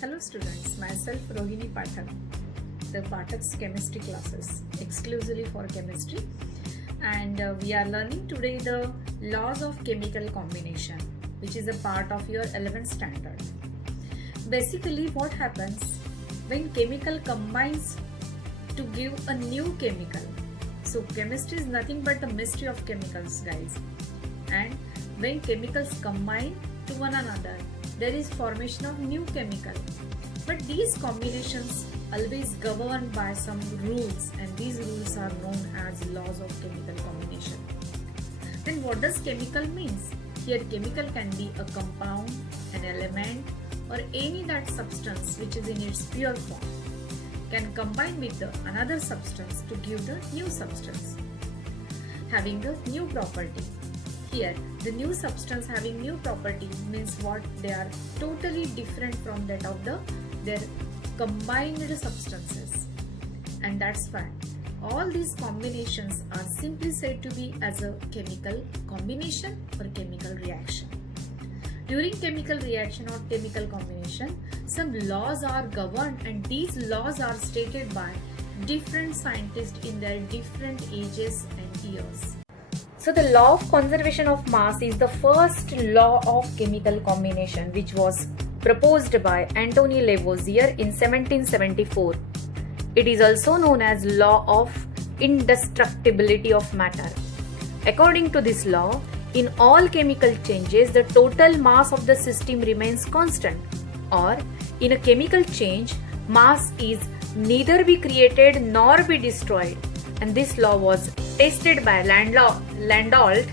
Hello students, myself Rohini Pathak, the Pathak's chemistry classes exclusively for chemistry, and we are learning today the laws of chemical combination, which is a part of your 11th standard. Basically what happens when chemical combines to give a new chemical. So chemistry is nothing but the mystery of chemicals, guys, and when chemicals combine to one another, there is formation of new chemical, but these combinations always governed by some rules, and these rules are known as laws of chemical combination. Then what does chemical means? Here chemical can be a compound, an element, or any that substance which is in its pure form can combine with another substance to give the new substance having the new property. Here, the new substance having new property means what? They are totally different from that of their combined substances, and that's why all these combinations are simply said to be as a chemical combination or chemical reaction. During chemical reaction or chemical combination, some laws are governed, and these laws are stated by different scientists in their different ages and years. So the law of conservation of mass is the first law of chemical combination, which was proposed by Antoine Lavoisier in 1774. It is also known as law of indestructibility of matter. According to this law, in all chemical changes, the total mass of the system remains constant, or in a chemical change, mass is neither be created nor be destroyed. And this law was tested by Landolt.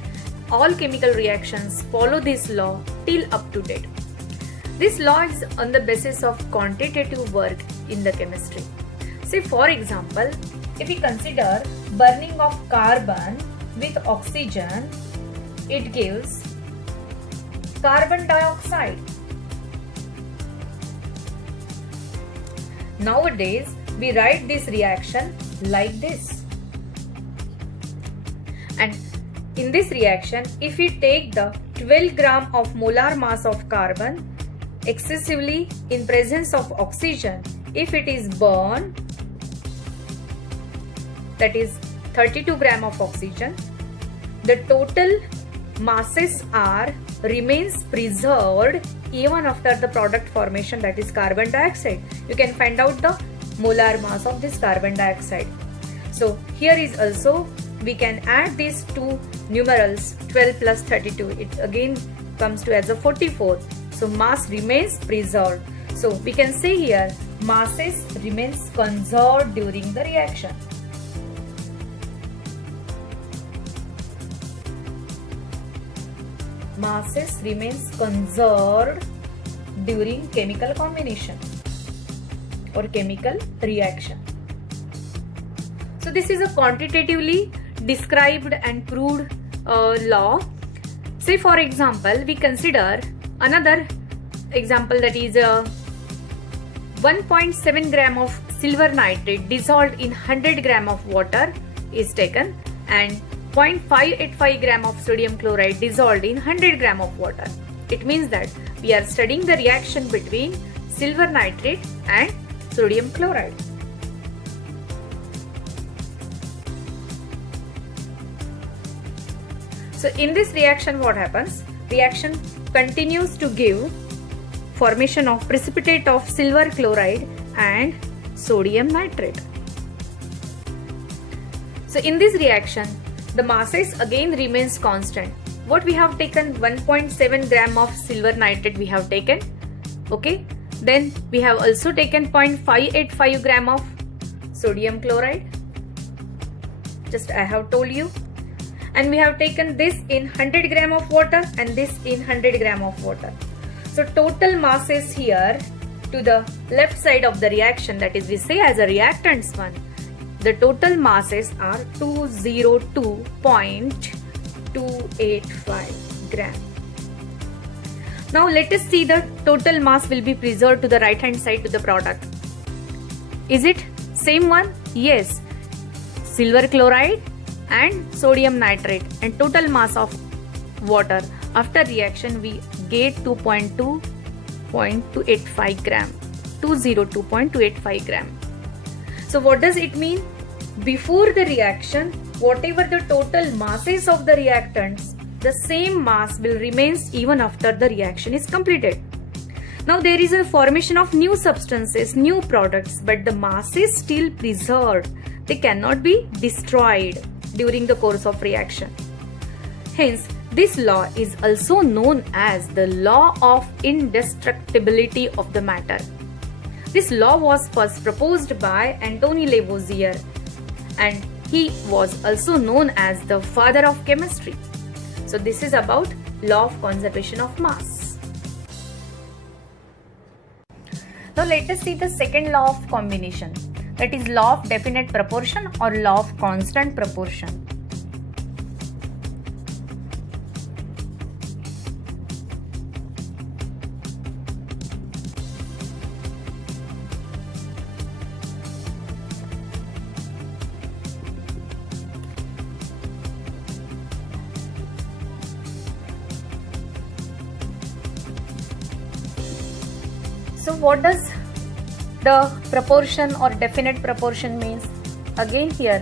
All chemical reactions follow this law till up to date. This law is on the basis of quantitative work in the chemistry. Say for example, if we consider burning of carbon with oxygen, it gives carbon dioxide. Nowadays, we write this reaction like this. And in this reaction, if we take the 12 gram of molar mass of carbon excessively in presence of oxygen, if it is burned, that is 32 gram of oxygen, the total masses remains preserved even after the product formation, that is carbon dioxide. You can find out the molar mass of this carbon dioxide. So here is also, we can add these two numerals 12 plus 32, it again comes to as a 44. So mass remains preserved. So we can say here masses remains conserved during the reaction. Masses remains conserved during chemical combination or chemical reaction. So this is a quantitatively described and proved law. Say for example, we consider another example, that is 1.7 gram of silver nitrate dissolved in 100 gram of water is taken, and 0.585 gram of sodium chloride dissolved in 100 gram of water. It means that we are studying the reaction between silver nitrate and sodium chloride. So in this reaction what happens? Reaction continues to give formation of precipitate of silver chloride and sodium nitrate. So in this reaction, the masses again remains constant. What we have taken, 1.7 gram of silver nitrate we have taken, okay. Then we have also taken 0.585 gram of sodium chloride, just I have told you, and we have taken this in 100 gram of water and this in 100 gram of water. So total masses here to the left side of the reaction, that is we say as a reactants one, the total masses are 202.285 gram. Now let us see the total mass will be preserved to the right hand side to the product. Is it same one? Yes. Silver chloride and sodium nitrate, and total mass of water after reaction we get 2.2.285 gram. 202.285 gram. So what does it mean? Before the reaction, whatever the total masses of the reactants, the same mass will remain even after the reaction is completed. Now there is a formation of new substances, new products, but the mass is still preserved. They cannot be destroyed during the course of reaction. Hence, this law is also known as the law of indestructibility of the matter. This law was first proposed by Antoine Lavoisier, and he was also known as the father of chemistry. So this is about law of conservation of mass. Now let us see the second law of combination, that is law of definite proportion or law of constant proportion. So what does the proportion or definite proportion means? Again here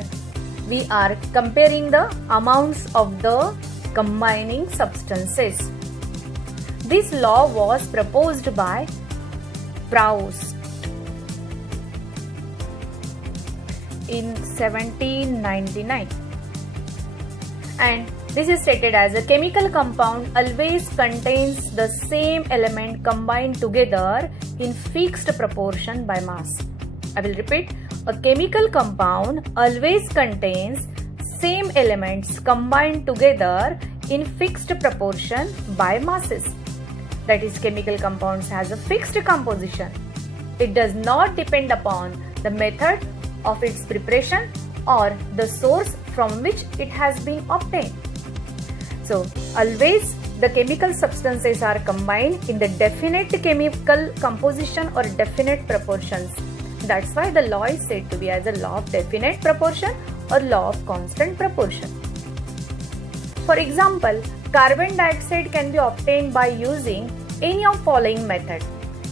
we are comparing the amounts of the combining substances. This law was proposed by Proust in 1799, and this is stated as a chemical compound always contains the same element combined together in fixed proportion by mass. I will repeat, a chemical compound always contains same elements combined together in fixed proportion by masses. That is, chemical compounds has a fixed composition. It does not depend upon the method of its preparation or the source from which it has been obtained. So, always the chemical substances are combined in the definite chemical composition or definite proportions. That's why the law is said to be as a law of definite proportion or law of constant proportion. For example, carbon dioxide can be obtained by using any of following method.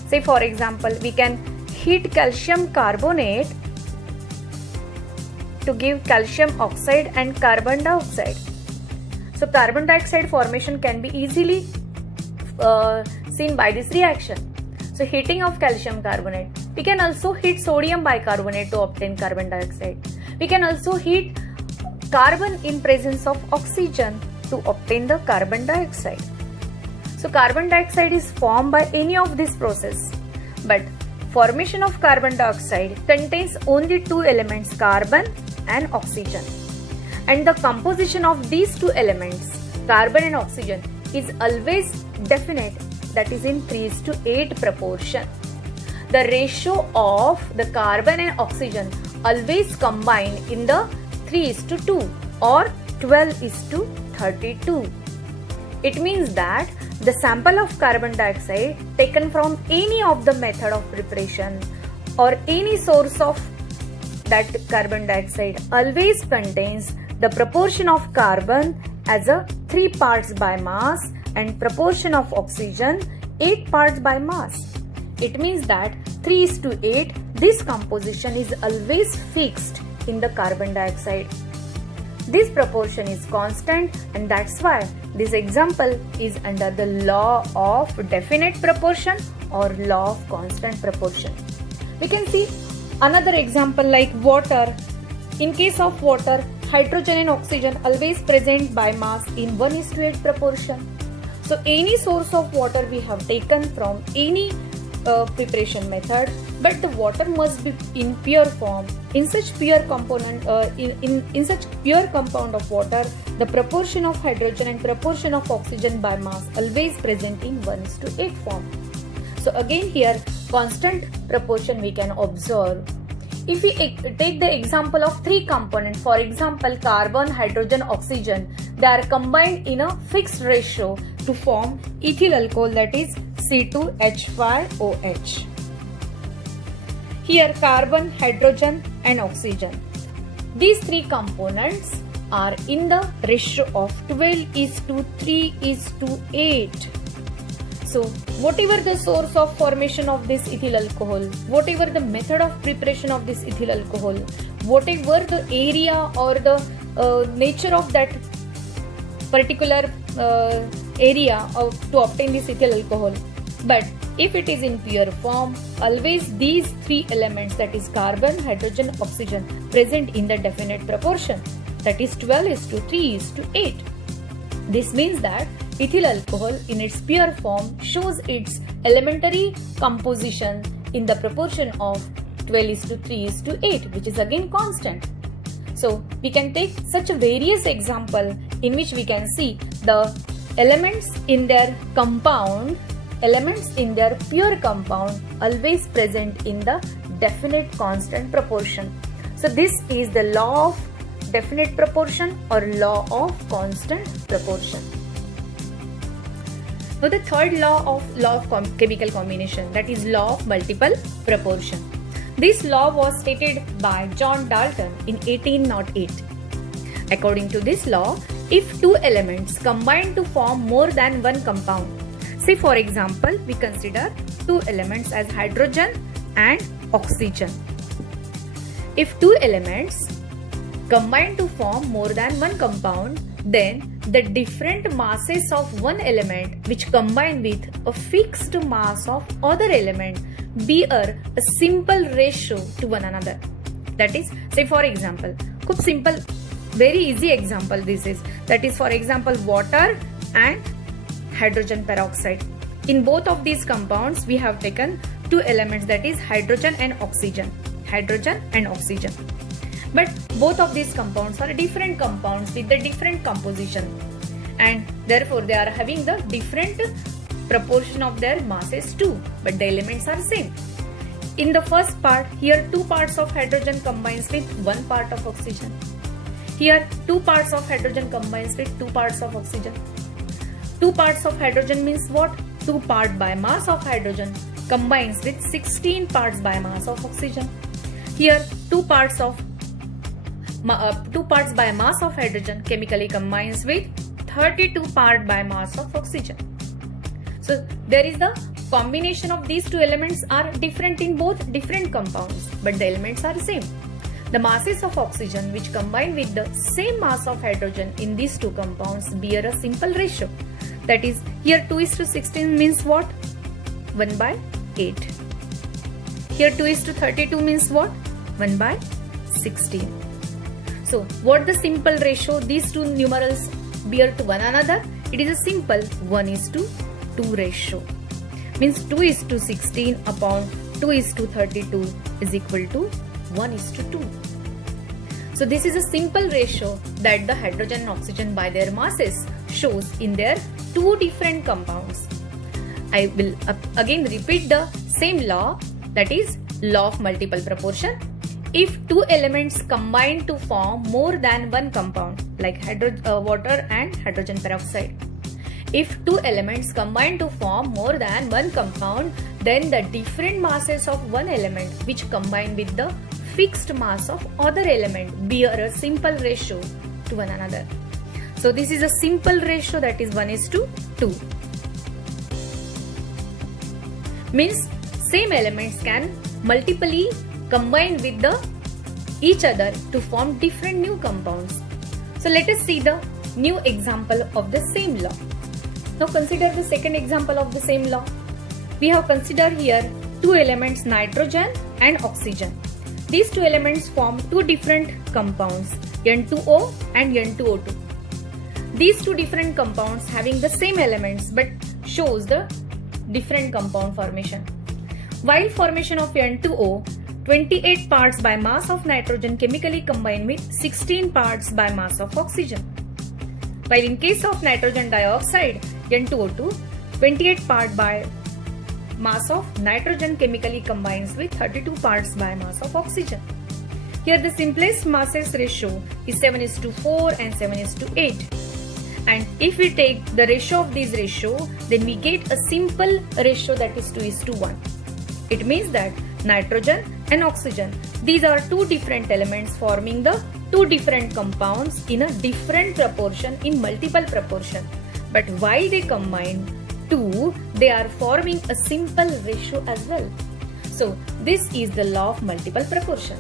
Say for example, we can heat calcium carbonate to give calcium oxide and carbon dioxide. So carbon dioxide formation can be easily seen by this reaction. So heating of calcium carbonate. We can also heat sodium bicarbonate to obtain carbon dioxide. We can also heat carbon in presence of oxygen to obtain the carbon dioxide. So carbon dioxide is formed by any of this process. But formation of carbon dioxide contains only two elements, carbon and oxygen. And the composition of these two elements, carbon and oxygen, is always definite, that is in 3:8 proportion. The ratio of the carbon and oxygen always combine in the 3:2 or 12:32. It means that the sample of carbon dioxide taken from any of the method of preparation or any source of that carbon dioxide always contains the proportion of carbon as a 3 parts by mass and proportion of oxygen 8 parts by mass. It means that 3:8, this composition is always fixed in the carbon dioxide. This proportion is constant, and that's why this example is under the law of definite proportion or law of constant proportion. We can see another example like water. In case of water, hydrogen and oxygen always present by mass in 1:8 proportion. So any source of water we have taken from any preparation method, but the water must be in pure form. In such pure component, in such pure compound of water, the proportion of hydrogen and proportion of oxygen by mass always present in 1:8 form. So again here constant proportion we can observe. If we take the example of three components, for example carbon, hydrogen, oxygen, they are combined in a fixed ratio to form ethyl alcohol, that is C2H5OH. Here carbon, hydrogen and oxygen. These three components are in the ratio of 12:3:8. So whatever the source of formation of this ethyl alcohol, whatever the method of preparation of this ethyl alcohol, whatever the area or the nature of that particular area to obtain this ethyl alcohol, but if it is in pure form, always these three elements, that is carbon, hydrogen, oxygen, present in the definite proportion, that is 12:3:8. This means that ethyl alcohol in its pure form shows its elementary composition in the proportion of 12:3:8, which is again constant. So we can take such a various example in which we can see the elements in their compound, elements in their pure compound always present in the definite constant proportion. So this is the law of definite proportion or law of constant proportion. Now the third law of chemical combination, that is law of multiple proportion. This law was stated by John Dalton in 1808. According to this law, if two elements combine to form more than one compound, say for example, we consider two elements as hydrogen and oxygen. If two elements combine to form more than one compound, then the different masses of one element which combine with a fixed mass of other element bear a simple ratio to one another. That is, say for example, खूब simple, very easy example this is. That is, for example, water and hydrogen peroxide. In both of these compounds, we have taken two elements, that is hydrogen and oxygen. Hydrogen and oxygen. But both of these compounds are different compounds with the different composition, and therefore they are having the different proportion of their masses too, but the elements are same. In the first part, here 2 parts of hydrogen combines with 1 part of oxygen. Here 2 parts of hydrogen combines with 2 parts of oxygen. 2 parts of hydrogen means what? 2 part by mass of hydrogen combines with 16 parts by mass of oxygen. Here 2 parts by mass of hydrogen chemically combines with 32 part by mass of oxygen. So there is the combination of these two elements are different in both different compounds, but the elements are same. The masses of oxygen which combine with the same mass of hydrogen in these two compounds bear a simple ratio. That is, here 2:16 means what? 1/8. Here 2:32 means what? 1/16. So what the simple ratio these two numerals bear to one another? It is a simple 1:2 ratio. Means 2:16 upon 2:32 is equal to 1:2. So this is a simple ratio that the hydrogen and oxygen by their masses shows in their two different compounds. I will again repeat the same law, that is law of multiple proportion. If two elements combine to form more than one compound, like water and hydrogen peroxide. If two elements combine to form more than one compound, then the different masses of one element which combine with the fixed mass of other element bear a simple ratio to one another. So this is a simple ratio, that is 1:2. Means same elements can multiply combine with each other to form different new compounds. So let us see the new example of the same law. Now consider the second example of the same law. We have considered here two elements, nitrogen and oxygen. These two elements form two different compounds, N2O and N2O2. These two different compounds having the same elements but shows the different compound formation. While formation of N2O, 28 parts by mass of nitrogen chemically combine with 16 parts by mass of oxygen. While in case of nitrogen dioxide, N2O2, 28 part by mass of nitrogen chemically combines with 32 parts by mass of oxygen. Here the simplest masses ratio is 7:4 and 7:8. And if we take the ratio of these ratio, then we get a simple ratio, that is 2:1. It means that nitrogen and oxygen, these are two different elements forming the two different compounds in a different proportion, in multiple proportion. But while they combine two, they are forming a simple ratio as well. So this is the law of multiple proportion.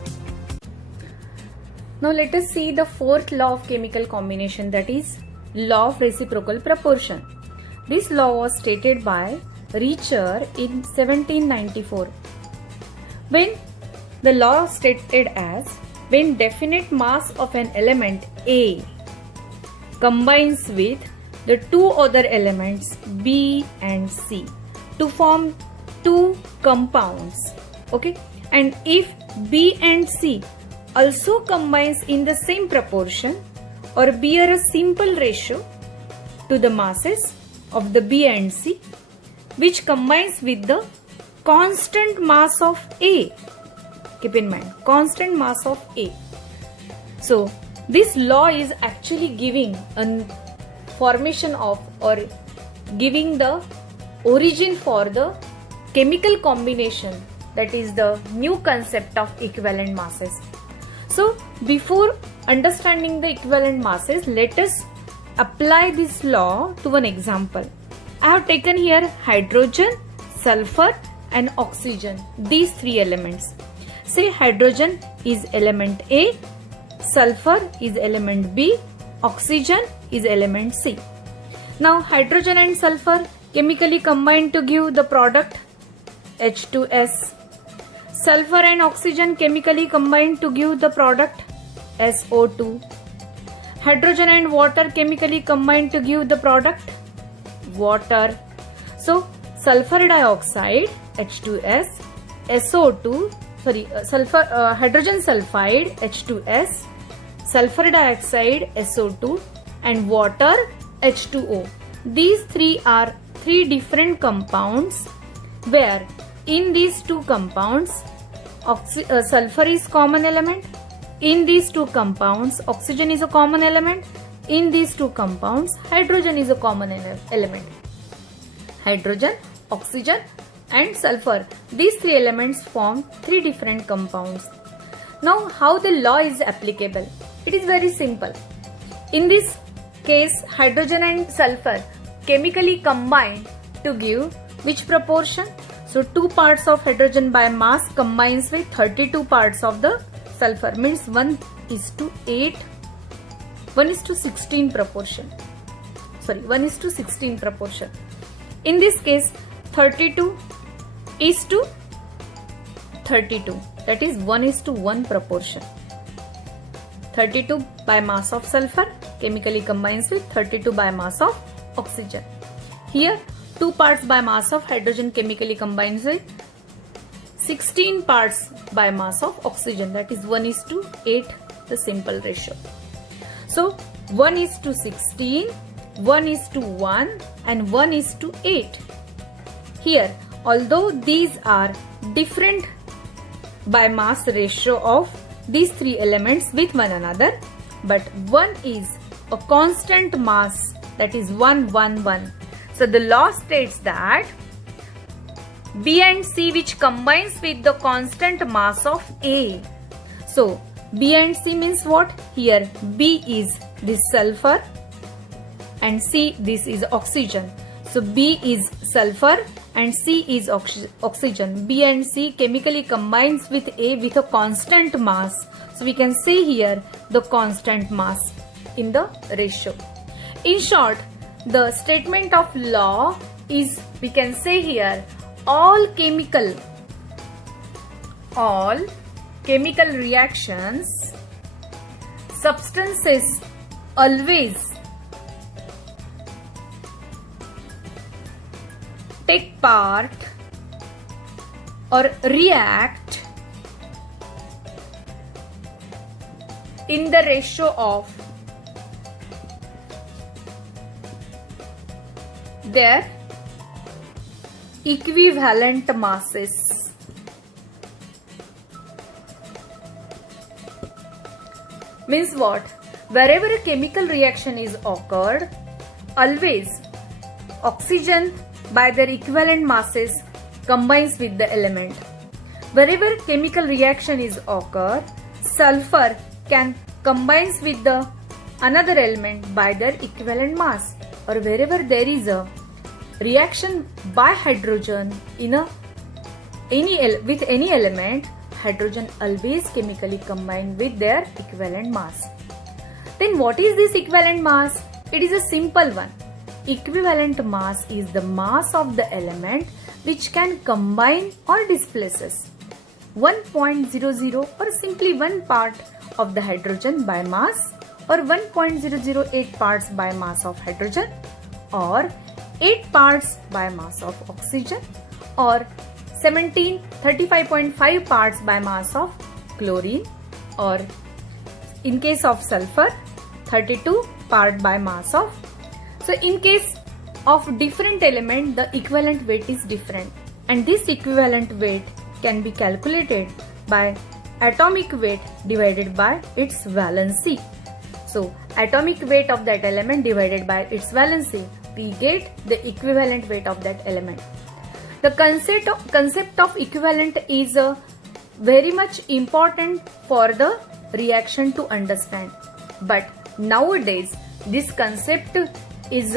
Now let us see the fourth law of chemical combination, that is law of reciprocal proportion. This law was stated by Richter in 1794. When the law stated as when definite mass of an element A combines with the two other elements B and C to form two compounds, okay, and if B and C also combines in the same proportion or bear a simple ratio to the masses of the B and C, which combines with the constant mass of A. Keep in mind, constant mass of A. So this law is actually giving a formation of or giving the origin for the chemical combination, that is the new concept of equivalent masses. So before understanding the equivalent masses, let us apply this law to an example. I have taken here hydrogen, sulfur and oxygen, these three elements. Say hydrogen is element A, sulfur is element B, oxygen is element C. Now hydrogen and sulfur chemically combine to give the product H2S. Sulfur and oxygen chemically combine to give the product SO2. Hydrogen and water chemically combine to give the product water. So sulfur dioxide H2S, SO2, hydrogen sulfide H2S, sulfur dioxide SO2 and water H2O. These three are three different compounds where in these two compounds sulfur is common element. In these two compounds oxygen is a common element. In these two compounds hydrogen is a common element. Hydrogen, oxygen and sulfur, these three elements form three different compounds. Now how the law is applicable? It is very simple. In this case hydrogen and sulfur chemically combine to give which proportion? So 2 parts of hydrogen by mass combines with 32 parts of the sulfur, means 1:8, 1:16 proportion. 1:16 proportion. In this case 32 is to 32, that is 1:1 proportion. 32 by mass of sulfur chemically combines with 32 by mass of oxygen. Here 2 parts by mass of hydrogen chemically combines with 16 parts by mass of oxygen, that is 1:8, the simple ratio. So 1:16, 1:1 and 1:8. Here, although these are different by mass ratio of these three elements with one another, but one is a constant mass, that is 1:1:1. So the law states that B and C which combines with the constant mass of A. So B and C means what? Here B is this sulfur and C this is oxygen. So B is sulfur and C is oxygen. B and C chemically combines with A with a constant mass. So we can see here the constant mass in the ratio. In short, the statement of law is, we can say here, all chemical reactions, substances always take part or react in the ratio of their equivalent masses. Means what? Wherever a chemical reaction is occurred, always oxygen by their equivalent masses combines with the element. Wherever chemical reaction is occurred, sulfur can combines with the another element by their equivalent mass. Or wherever there is a reaction by hydrogen with any element, hydrogen always chemically combine with their equivalent mass. Then what is this equivalent mass? It is a simple one. Equivalent mass is the mass of the element which can combine or displaces 1.00 or simply 1 part of the hydrogen by mass, or 1.008 parts by mass of hydrogen, or 8 parts by mass of oxygen, or 35.5 parts by mass of chlorine, or in case of sulfur 32 part by mass of. So in case of different element, the equivalent weight is different, and this equivalent weight can be calculated by atomic weight divided by its valency. So atomic weight of that element divided by its valency, we get the equivalent weight of that element. The concept of equivalent is very much important for the reaction to understand, but nowadays this concept is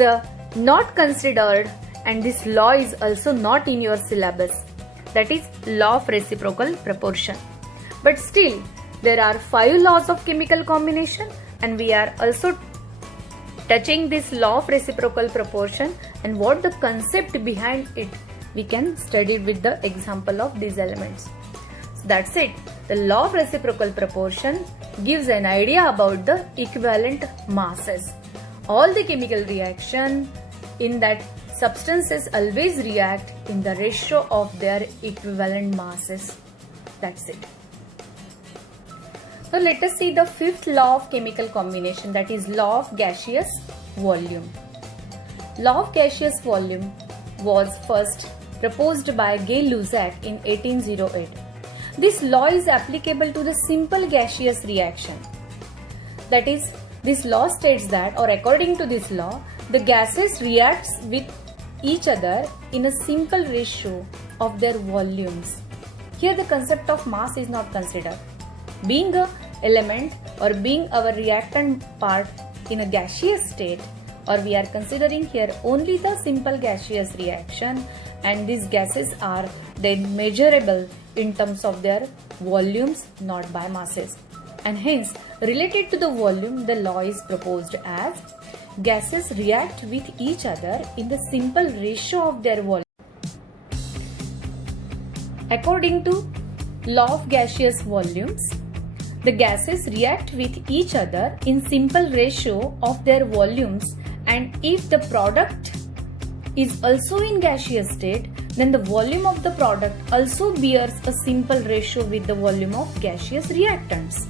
not considered, and this law is also not in your syllabus, that is law of reciprocal proportion. But still there are 5 laws of chemical combination, and we are also touching this law of reciprocal proportion, and what the concept behind it we can study with the example of these elements. So that's it. The law of reciprocal proportion gives an idea about the equivalent masses. All the chemical reaction in that substances always react in the ratio of their equivalent masses. That's it. So let us see the 5th law of chemical combination, that is law of gaseous volume. Law of gaseous volume was first proposed by Gay-Lussac in 1808. This law is applicable to the simple gaseous reaction. That is, this law states that, or according to this law, the gases reacts with each other in a simple ratio of their volumes. Here the concept of mass is not considered. Being a element or being our reactant part in a gaseous state, or we are considering here only the simple gaseous reaction, and these gases are then measurable in terms of their volumes, not by masses. And hence, related to the volume, the law is proposed as gases react with each other in the simple ratio of their volume. According to law of gaseous volumes, the gases react with each other in simple ratio of their volumes, and if the product is also in gaseous state, then the volume of the product also bears a simple ratio with the volume of gaseous reactants.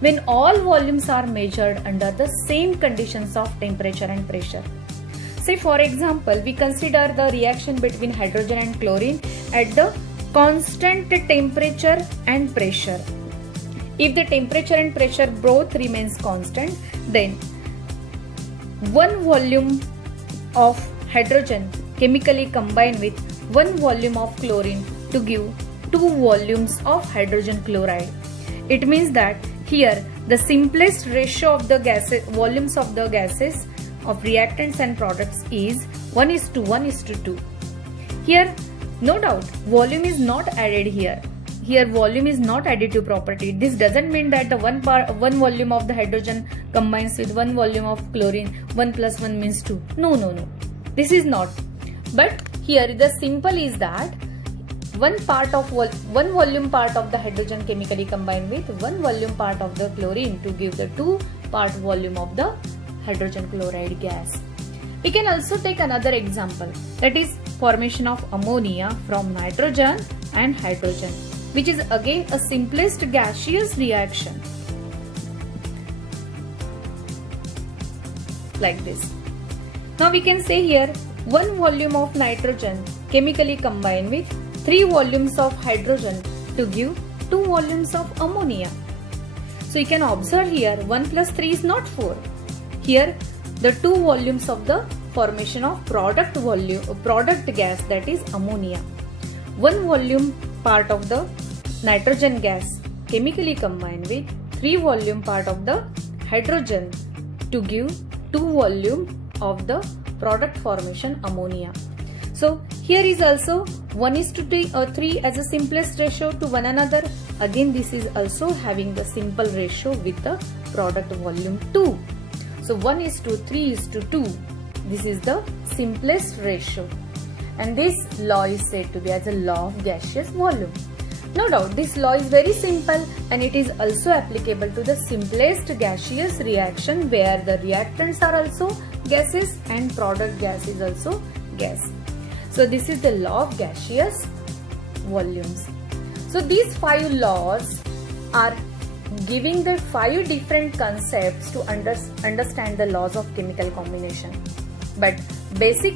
When all volumes are measured under the same conditions of temperature and pressure. Say for example, we consider the reaction between hydrogen and chlorine at the constant temperature and pressure. If the temperature and pressure both remains constant, then 1 volume of hydrogen chemically combine with 1 volume of chlorine to give 2 volumes of hydrogen chloride. It means that here the simplest ratio of the gases, volumes of the gases of reactants and products is 1:1:2. Here no doubt volume is not added here. Here volume is not additive property. This doesn't mean that the one volume of the hydrogen combines with 1 volume of chlorine, 1 plus 1 means 2. No. This is not. But here the simple is that one volume part of the hydrogen chemically combined with 1 volume part of the chlorine to give the 2 part volume of the hydrogen chloride gas. We can also take another example, that is formation of ammonia from nitrogen and hydrogen, which is again a simplest gaseous reaction. Like this. Now we can say here 1 volume of nitrogen chemically combined with 3 volumes of hydrogen to give 2 volumes of ammonia. So you can observe here 1 plus 3 is not 4. Here the 2 volumes of the formation of product gas, that is ammonia. 1 volume part of the nitrogen gas chemically combined with 3 volume part of the hydrogen to give 2 volume of the product formation ammonia. So here is also 1:3 as a simplest ratio to one another. Again, this is also having the simple ratio with the product volume 2. So 1:3:2. This is the simplest ratio. And this law is said to be as a law of gaseous volume. No doubt, this law is very simple and it is also applicable to the simplest gaseous reaction where the reactants are also gases and product gas is also gas. So this is the law of gaseous volumes. So these 5 laws are giving the 5 different concepts to understand the laws of chemical combination. But basic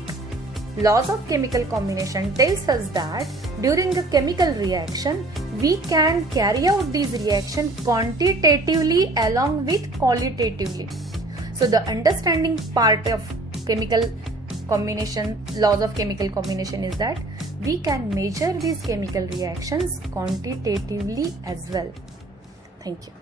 laws of chemical combination tells us that during a chemical reaction, we can carry out these reactions quantitatively along with qualitatively. So the understanding part of chemical combination, laws of chemical combination is that we can measure these chemical reactions quantitatively as well. Thank you.